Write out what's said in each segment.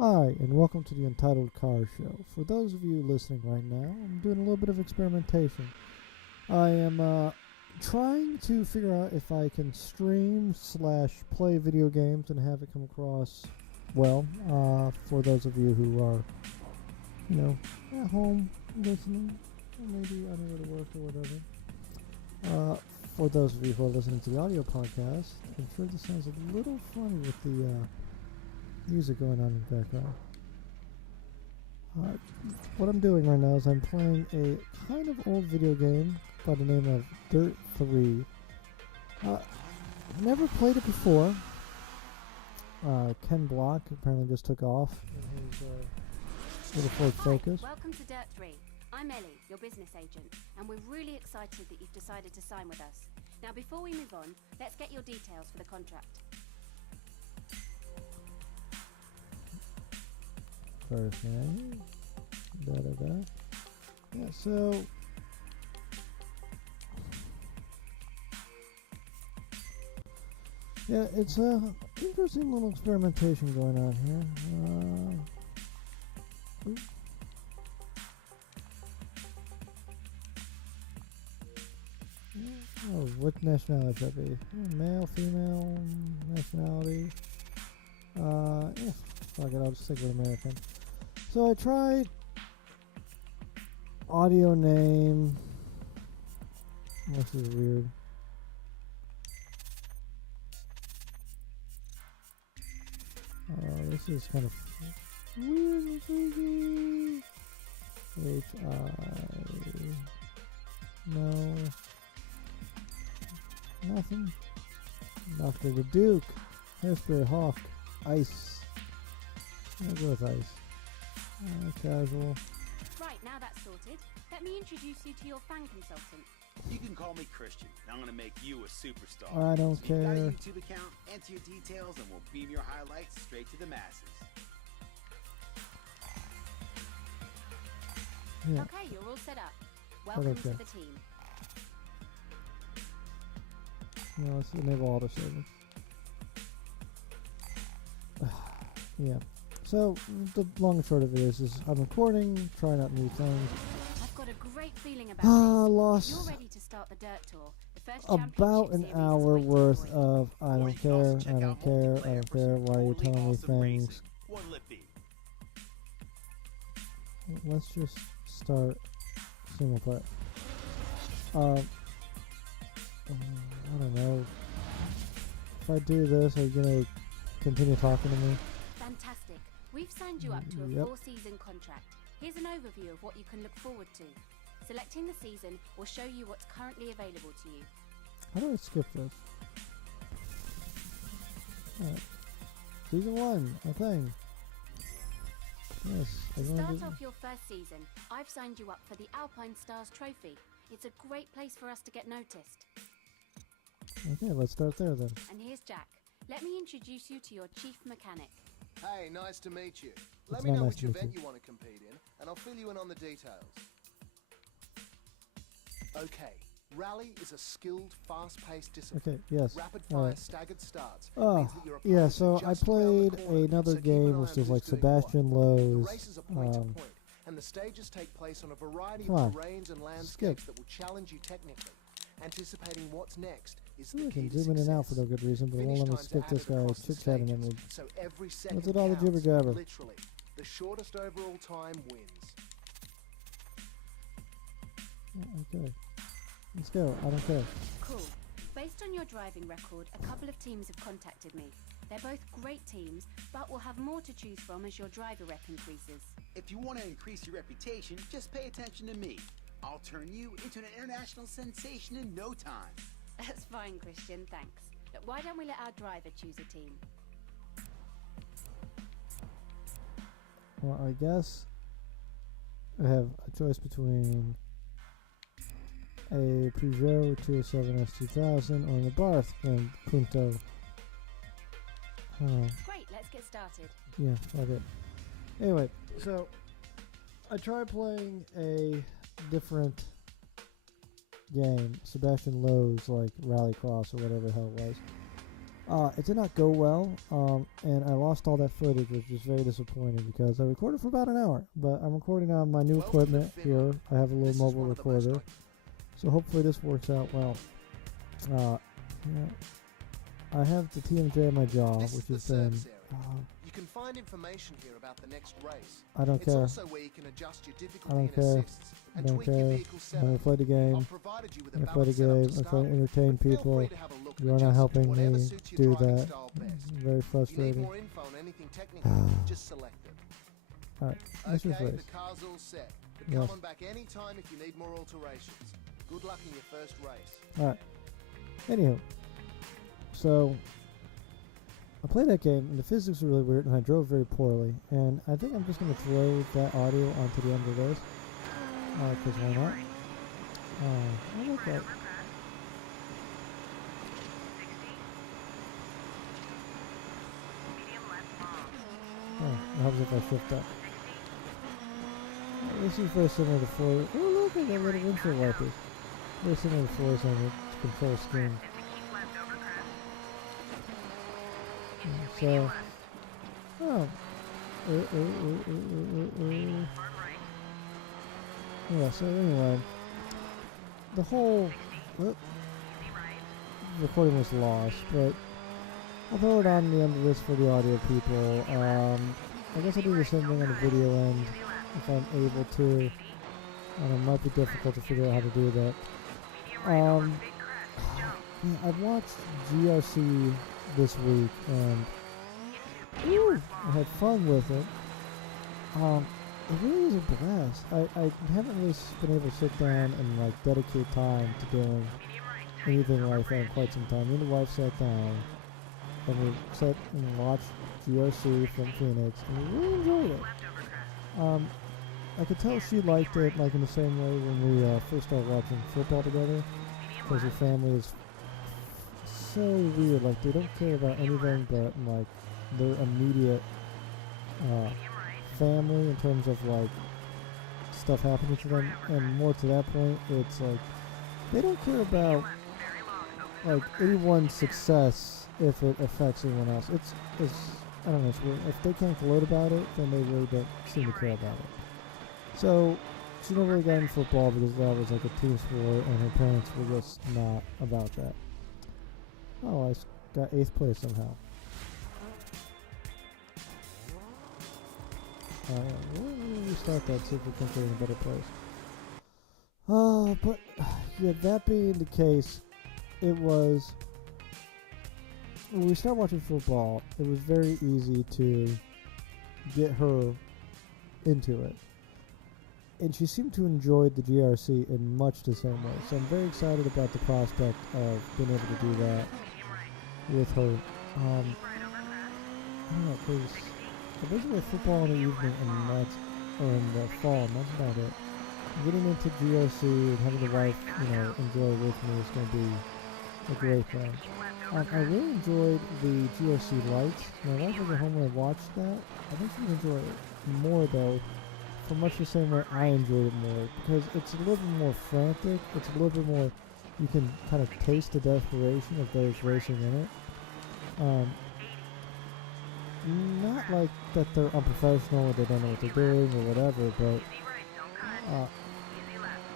Hi, and welcome to the Entitled Car Show. For those of you listening right now, I'm doing a little bit of experimentation. I am trying to figure out if I can stream/play video games and have it come across well for those of you who are, at home listening, or maybe on your way to work or whatever. For those of you who are listening to the audio podcast, I'm sure this sounds a little funny with the music going on in the background. What I'm doing right now is I'm playing a kind of old video game by the name of Dirt 3. Never played it before. Ken Block apparently just took off in his little Ford Focus. Welcome to Dirt 3. I'm Ellie, your business agent, and we're really excited that you've decided to sign with us. Now, before we move on, let's get your details for the contract. First name. Yeah, so yeah, it's a interesting little experimentation going on here. Oh, what nationality should that be? Male, female, nationality. Yeah, fuck it, I'll just stick with American. So I tried audio name. This is weird. This is kind of weird. No. Nothing. Dr. the Duke. Hairspray Hawk. Ice. I'll go with ice. Casual. Right, now that's sorted. Let me introduce you to your fan consultant. You can call me Christian. I'm going to make you a superstar. I don't so you got a care. YouTube account, enter your details, and we'll beam your highlights straight to the masses. Yeah. Okay, you're all set up. Welcome to the team. Yeah, let's enable auto saving. Yeah. So the long and short of it is I'm recording, trying out new things. I've got a great feeling about this. Lost You're ready to start the dirt tour. The first about an championship series hour is waiting worth for you. of I Or don't you can care, also I check don't out care, I multiplayer don't for care, some why are you totally telling me awesome things? racing. What'll it be? Let's just start single player. I don't know. If I do this, are you gonna continue talking to me? Fantastic. We've signed you up to a 4-season contract. Here's an overview of what you can look forward to. Selecting the season will show you what's currently available to you. How do I skip this? Alright. Season 1, a thing. Yes. To start off your first season, I've signed you up for the Alpine Stars Trophy. It's a great place for us to get noticed. Okay, let's start there then. And here's Jack. Let me introduce you to your chief mechanic. Hey, nice to meet you. It's Let me not know nice which to meet event you. you want to compete in, and I'll fill you in on the details. Okay, rally is a skilled, fast-paced discipline. Okay, yes. Rapid-fire Alright. staggered starts. Oh, means that your yeah, opponents so are I just around the played corner, another so keep an game eye which on was who's like doing what. Sebastian The Lowe's. races are point to point, and the stages take place on a variety Come on. of terrains and landscapes that will challenge you technically. Anticipating what's next is the I key can to zoom in and out for success. no good reason, but it won't Finish let me times skip are this added guy across the chit-chatting at stages, me. so every second What's with all the counts, jibber-jabber? literally. The shortest overall time wins. Yeah, okay. Let's go. I don't care. Cool. Based on your driving record, a couple of teams have contacted me. They're both great teams, but we'll have more to choose from as your driver rep increases. If you want to increase your reputation, just pay attention to me. I'll turn you into an international sensation in no time. That's fine, Christian, thanks. Look, why don't we let our driver choose a team? Well, I guess I have a choice between a Peugeot 207 S2000 or an Abarth from Punto. Great, let's get started. Yeah, fuck it. Anyway, so I tried playing a different game, Sebastian Lowe's, like Rallycross or whatever the hell it It did not go well, and I lost all that footage, which was very disappointing because I recorded for about an hour. But I'm recording on my new equipment here. I have a little mobile recorder, so hopefully this works out well. Yeah, I have the TMJ on my jaw, which has been. You can find information here about the next race. I don't care. It's also where you can adjust your difficulty I don't and care. assists I and don't tweak your care. vehicle I'm setup. gonna play the game. I've provided you with a I'm gonna play the balanced setup game. to I'm start trying to with, entertain but feel people. free to have a look and You are not adjust it to helping whatever me suits your do driving that. style best. Very If you need frustrating. more info on anything technical, just select it. Alright, let's just Okay, race. the car's all set. But Yes. come on back anytime if you need more alterations. Good luck in your first race. Alright. Anywho. So, I played that game, and the physics were really weird, and I drove very poorly. And I think I'm just going to throw that audio onto the end of this. Because why not? I like that. Oh, it helps if I shift up. This is very similar to Forza. Oh, look at that little windshield wipers. Very similar to Forza on its control scheme. So, oh. Yeah, so anyway, the whole recording was lost, but I'll throw it on the end of this for the audio people. I guess I'll do the same thing on the video end if I'm able to. And it might be difficult to figure out how to do that. Yeah, I've watched GRC this week, and I had fun with it. It really is a blast. I haven't really been able to sit down and like dedicate time to doing anything like that in quite some time. Me and the wife sat down and we sat and watched GRC from Phoenix, and we really enjoyed it. I could tell she liked it like in the same way when we first started watching football together, because her family is so weird. Like they don't care about anything but like their immediate family in terms of like stuff happening to them, and more to that point, it's like they don't care about like anyone's success if it affects anyone else. It's I don't know. It's weird. If they can't gloat about it, then they really don't seem to care about it. So she never really got into football because that was like a team sport, and her parents were just not about that. Oh, I got 8th place somehow. We'll restart that, see if we can get in a better place. But yeah, that being the case, it was when we started watching football, it was very easy to get her into it. And she seemed to enjoy the GRC in much the same way. So I'm very excited about the prospect of being able to do that with her. I don't know, because I basically football in the evening or in the fall, and that's about it. Getting into GRC and having the wife, enjoy with me is going to be a great thing. I really enjoyed the GRC lights. My wife was at home when I watched that. I think she would enjoy it more though, for much the same way I enjoyed it more, because it's a little bit more frantic. It's a little bit more, you can kind of taste the desperation of those racing in it. Not like that they're unprofessional or they don't know what they're doing or whatever, but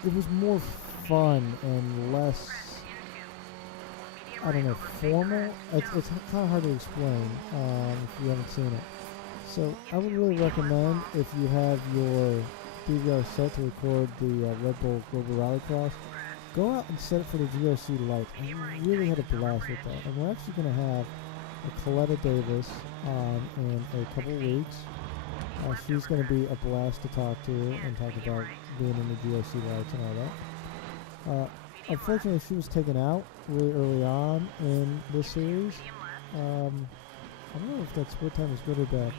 it was more fun and less, I don't know, formal. It's kind of hard to explain if you haven't seen it. So I would really recommend, if you have your DVR set to record the Red Bull Global Rallycross, go out and set it for the GRC lights. I really had a blast with that. And we're actually going to have Coletta Davis on in a couple weeks. She's going to be a blast to talk to and talk about being in the GRC lights and all that. Unfortunately, she was taken out really early on in this series. I don't know if that split time is good or bad.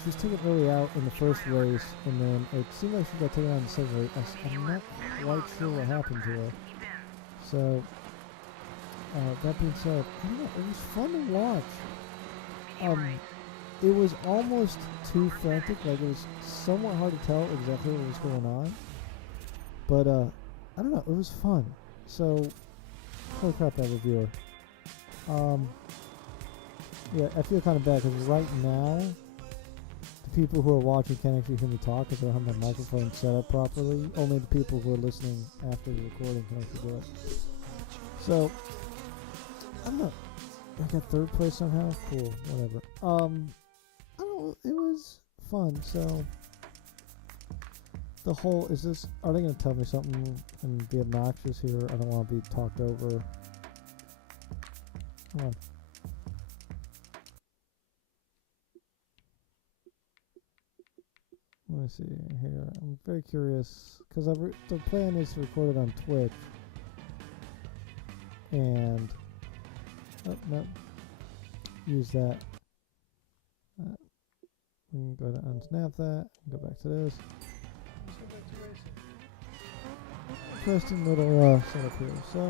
She was taken early out in the first race, and then it seemed like she got taken out in the second race. I'm not quite sure what happened to her. So, that being said, I don't know, it was fun to watch. It was almost too frantic, like it was somewhat hard to tell exactly what was going on. But, I don't know, it was fun. So, holy crap, that reviewer. Yeah, I feel kind of bad because right now, the people who are watching can't actually hear me talk because I don't have my microphone set up properly. Only the people who are listening after the recording can actually do it. So, I'm not. I got third place somehow. Cool, whatever. I don't. It was fun. So, the whole is this. Are they gonna tell me something and be obnoxious here? I don't want to be talked over. Come on. Let me see here. I'm very curious because the plan is to record it on Twitch, and no, use that. We can go to unsnap that. Go back to this. Let's go back to racing. Interesting little setup here. So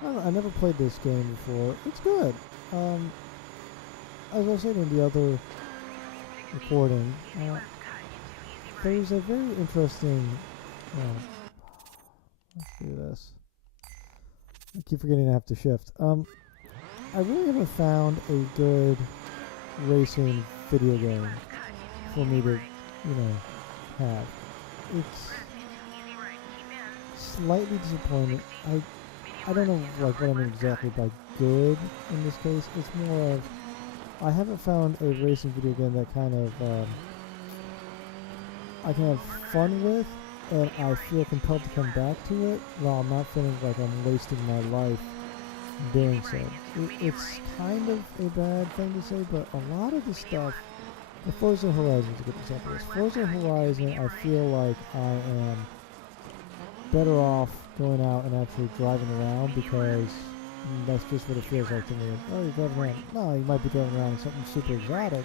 I don't know, I never played this game before. It's good. As I was saying in the other recording, there's a very interesting. Let's do this. I keep forgetting I have to shift. I really haven't found a good racing video game for me to, have. It's slightly disappointing. I don't know what I mean exactly by good in this case. It's more of I haven't found a racing video game that kind of I can have fun with, and I feel compelled to come back to it while I'm not feeling like I'm wasting my life doing so. It's kind of a bad thing to say, but a lot of the stuff, the Forza Horizon is a good example. Forza Horizon, I feel like I am better off going out and actually driving around because that's just what it feels like to me. Oh, you're driving around. No, you might be driving around in something super exotic,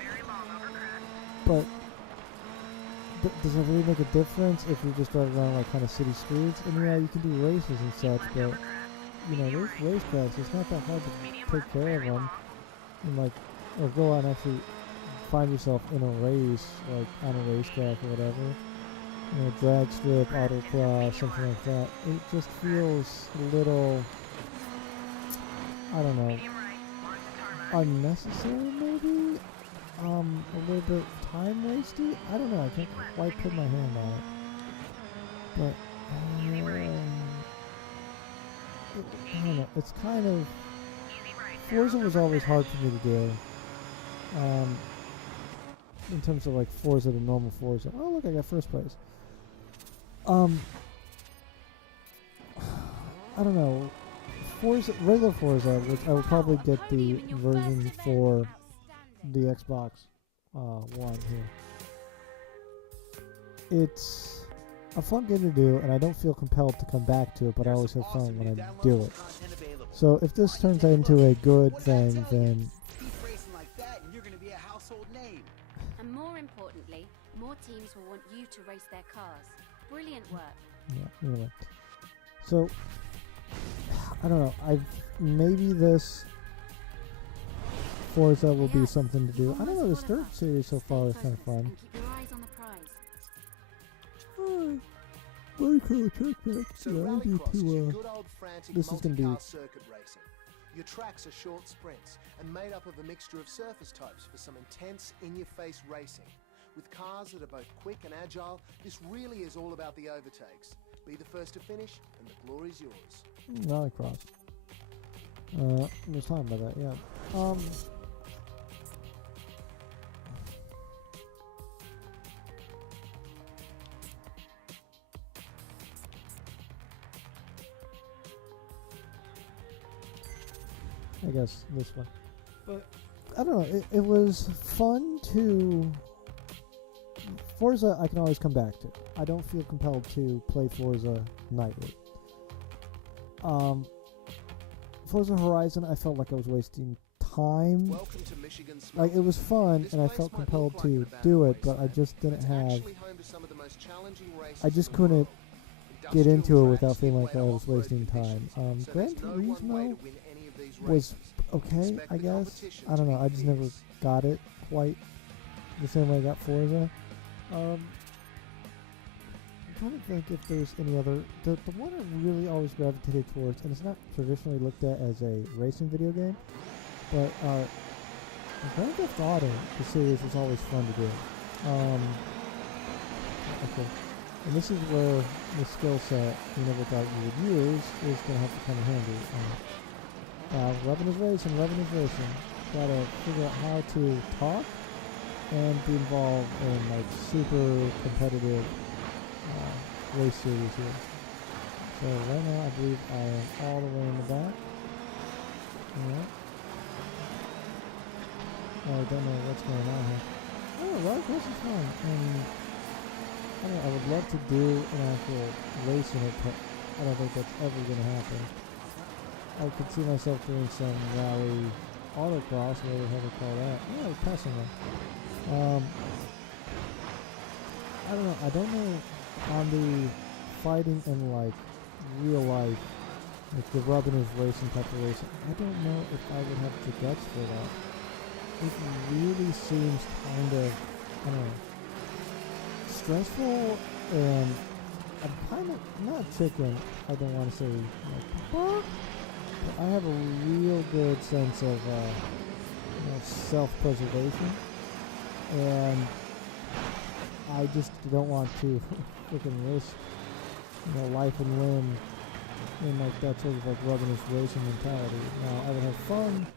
but does it really make a difference if you're just driving around like kind of city streets? And yeah, you can do races and such, but those racetracks, it's not that hard to take care of them. And or go out and actually find yourself in a race, like on a racetrack or whatever. Drag strip, autocross, something like that. It just feels a little, I don't know, unnecessary maybe? A little bit time wasty? I don't know, I can't quite put my hand on it. But, I don't know, it's kind of, Forza was always hard for me to do. In terms of like Forza, the normal Forza. Oh look, I got first place. I don't know. Forza, regular Forza, which I will probably get the version for the Xbox One here. It's a fun game to do, and I don't feel compelled to come back to it, but I always have fun when I do it. So if this turns into a good thing, then and more importantly, more teams will want you to race their cars. Brilliant work. Yeah, anyway. So I don't know. Maybe this Forza will be something to do. I don't know. This third series so far is kind of fun. And keep your eyes on the prize. Very cool track back. So Yeah, I need Rallycross is your to. good old frantic This is gonna be. multi-car circuit racing. Your tracks are short sprints and made up of a mixture of surface types for some intense, in-your-face racing. With cars that are both quick and agile, this really is all about the overtakes. Be the first to finish, and the glory's yours. Rallycross. I was talking about that, yeah. I guess this one. But I don't know, it was fun to Forza I can always come back to. I don't feel compelled to play Forza nightly. Forza Horizon, I felt like I was wasting time. Welcome to Michigan Like, it was fun, and I felt compelled to do it, but I just didn't have... I just couldn't get into it without feeling like I was wasting time. Gran Turismo was okay, I guess. I don't know, I just never got it quite the same way I got Forza. trying to think if there's any other. The one I really always gravitated towards, and it's not traditionally looked at as a racing video game, but Grand Theft Auto, the series, was always fun to do. Okay. And this is where the skill set you never thought you would use is going to have to come in handy. Weapon is racing. Gotta figure out how to talk and be involved in like super competitive race series here. So right now I believe I am all the way in the back. Alright. I don't know what's going on here. Oh, right, this is fun. I would love to do an actual race in it, but I don't think that's ever going to happen. I could see myself doing some rally autocross, whatever the hell they call that. Yeah, passing one. I don't know. I don't know on the fighting in like real life, like the Rubbiners racing type of racing. I don't know if I would have the guts for that. It really seems kind of, I don't know, stressful, and I'm kind of not chicken. I don't want to say like, but I have a real good sense of self-preservation, and I just don't want to freaking risk life and limb in like that sort of like Rubbinous racing mentality. Now I would have fun,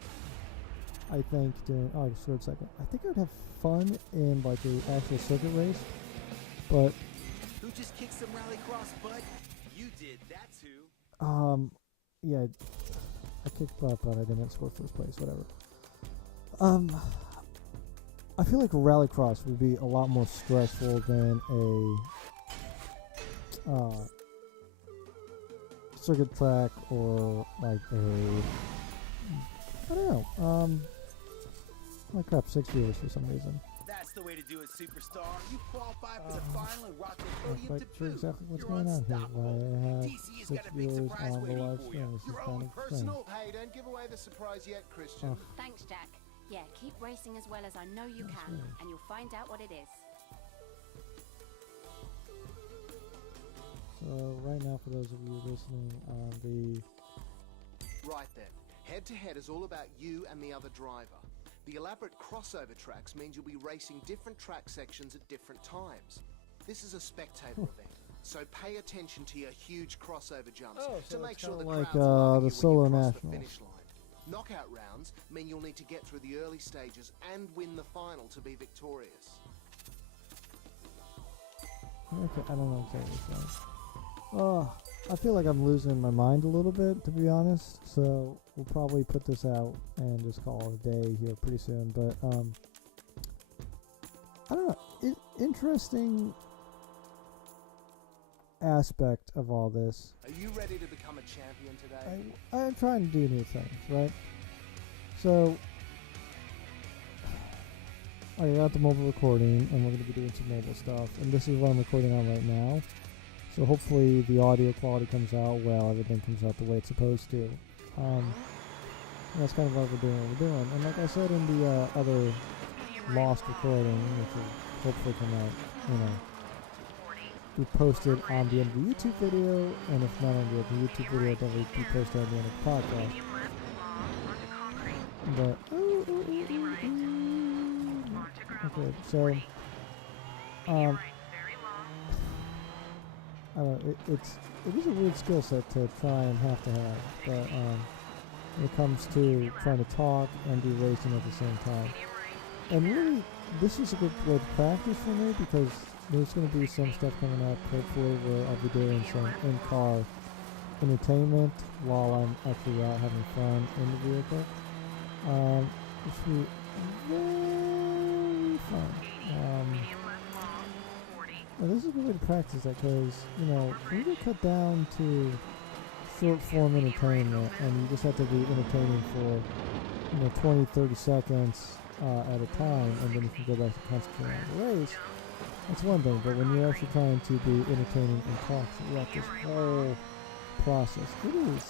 I think, doing just for a second. I think I would have fun in like a actual circuit race, but Who just kicked some rallycross butt? You did that too. yeah, I kicked butt, but I didn't score first place, whatever. I feel like rallycross would be a lot more stressful than a circuit track or like I don't know, oh crap, 6 viewers for some reason. That's the way to do it, superstar. You qualify for the final and rock the podium Not to quite sure boot. exactly what's You're going on here. Why unstoppable. I have DC has 6 got a big viewers surprise on the waiting live for stream. you. This is Your kind own of strange. personal. Hey, don't give away the surprise yet, Christian. Oh. Thanks, Jack. Yeah, keep racing as well as I know you That's can, right. and you'll find out what it is. So right now, for those of you listening on the Right then, head-to-head is all about you and the other driver. The elaborate crossover tracks means you'll be racing different track sections at different times. This is a spectator event, so pay attention to your huge crossover jumps to make sure the kinda like, crowd's loving the you Solo when you cross the Nationals. finish line. Knockout rounds mean you'll need to get through the early stages and win the final to be victorious. okay, I don't know exactly what's going on. I feel like I'm losing my mind a little bit, to be honest. So we'll probably put this out and just call it a day here pretty soon. But I don't know. Interesting aspect of all this. Are you ready to become a champion today? I'm trying to do new things, right? So I got the mobile recording, and we're going to be doing some mobile stuff. And this is what I'm recording on right now. So hopefully the audio quality comes out well, everything comes out the way it's supposed to. That's kind of what we're doing. And like I said in the other lost recording, which will hopefully come out, be posted on the end of the YouTube video, and if not on the end of the YouTube video, it'll definitely be posted on the end of the podcast. But, okay, so, it is a weird skill set to try and have, but when it comes to trying to talk and do racing at the same time. And really, this is a good way to practice for me, because there's going to be some stuff coming up, hopefully, where I'll be doing some in-car entertainment while I'm actually out having fun in the vehicle. Which will be very fun. Well, this is a good way to practice that, because, when you get cut down to short form entertainment, and you just have to be entertaining for, 20, 30 seconds at a time, and then you can go back to concentrating on the race, that's one thing. But when you're actually trying to be entertaining and talk throughout this whole process, it is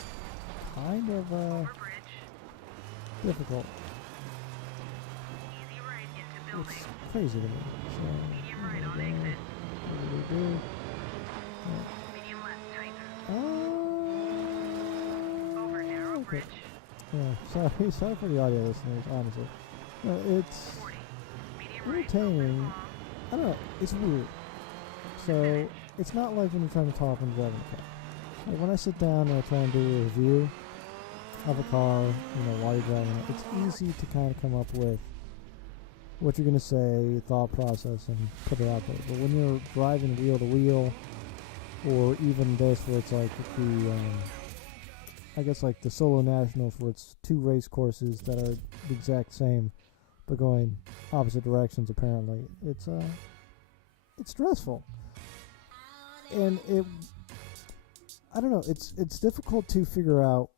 kind of difficult. It's crazy to me. So, what do we do? Okay. Yeah, sorry for the audio listeners, honestly. It's entertaining. I don't know, it's weird. So, it's not like when you're trying to talk and driving a car. Like when I sit down and I try and do a review of a car, while you're driving it, it's easy to kind of come up with what you're going to say, thought process, and put it out there. But when you're driving wheel to wheel, or even this where it's like I guess like the Solo Nationals where it's 2 race courses that are the exact same, but going opposite directions apparently, it's stressful. And I don't know, it's difficult to figure out,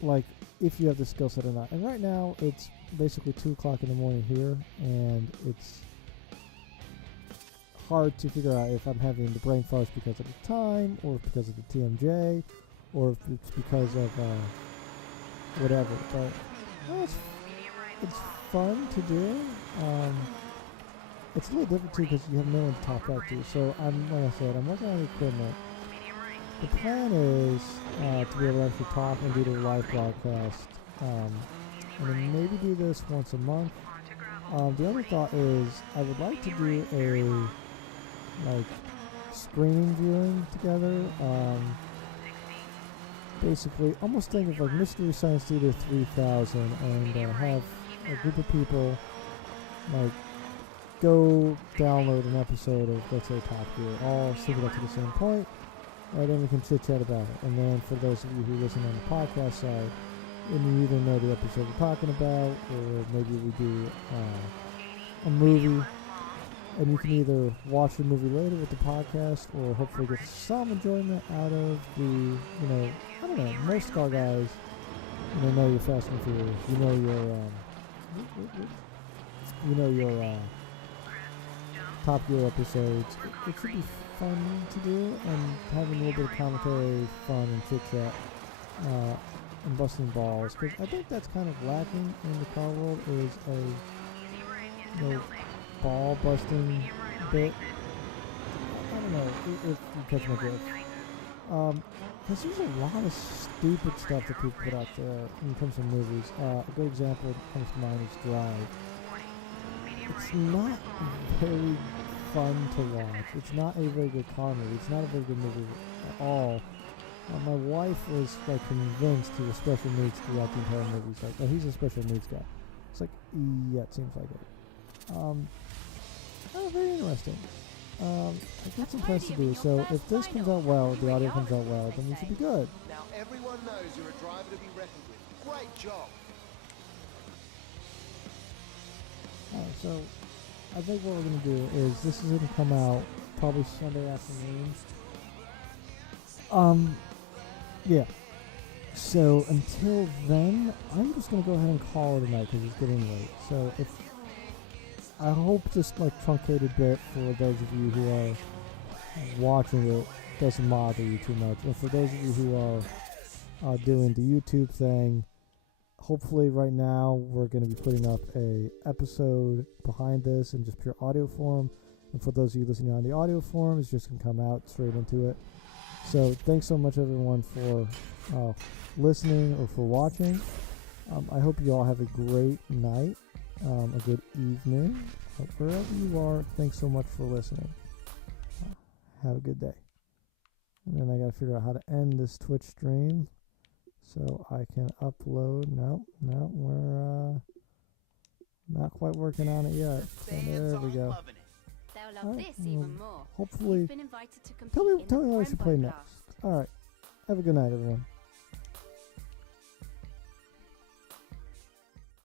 like, if you have the skill set or not. And right now, it's basically 2 o'clock in the morning here, and it's hard to figure out if I'm having the brain fuzz because of the time, or because of the TMJ, or if it's because of whatever. But it's fun to do. It's a little different too because you have no one to talk back to. So like I said, I'm working on the equipment. The plan is to be able to actually talk and do the live broadcast, and then maybe do this once a month. The other thought is I would like to do a screen viewing together. Basically, almost think of like Mystery Science Theater 3000, and have a group of people go download an episode of, let's say, Top Gear, all sync it up to the same point. And then we can chit-chat about it. And then for those of you who listen on the podcast side, and you either know the episode we're talking about, or maybe we do a movie, and you can either watch the movie later with the podcast, or hopefully get some enjoyment out of the, I don't know, most car guys, know your Fast and Furious, you know your Top Gear episodes. It should be fun to do, and having a little bit of commentary, fun, and chit-chat, and busting balls, because I think that's kind of lacking in the car world, is a ball busting bit. I don't know if you catch my drift. Because there's a lot of stupid stuff that people put out there in terms of movies. A good example that comes to mind is Drive. It's not very fun to watch. It's not a very good car movie. It's not a very good movie at all. My wife was convinced he was special needs throughout the entire movie. She's like, oh, he's a special needs guy. It's like, yeah, it seems like it. Very interesting. I've got some plans to do, so if this comes out well, the audio comes out well, then we should be good. Now everyone knows you're a driver to be reckoned with. Great job. So I think what we're going to do is this is going to come out probably Sunday afternoon. Yeah. So until then, I'm just going to go ahead and call it a night because it's getting late. So I hope this truncated bit for those of you who are watching it doesn't bother you too much. And for those of you who are doing the YouTube thing, hopefully right now we're going to be putting up a episode behind this in just pure audio form. And for those of you listening on the audio form, it's just going to come out straight into it. So thanks so much everyone for listening or for watching. I hope you all have a great night, a good evening, wherever you are. Thanks so much for listening. Have a good day. And then I got to figure out how to end this Twitch stream so I can upload. No, we're not quite working on it yet. So there we go. They'll love this even more. Hopefully, You've been invited to tell me compete in the what I should play Brembo next. Blast. All right. Have a good night, everyone.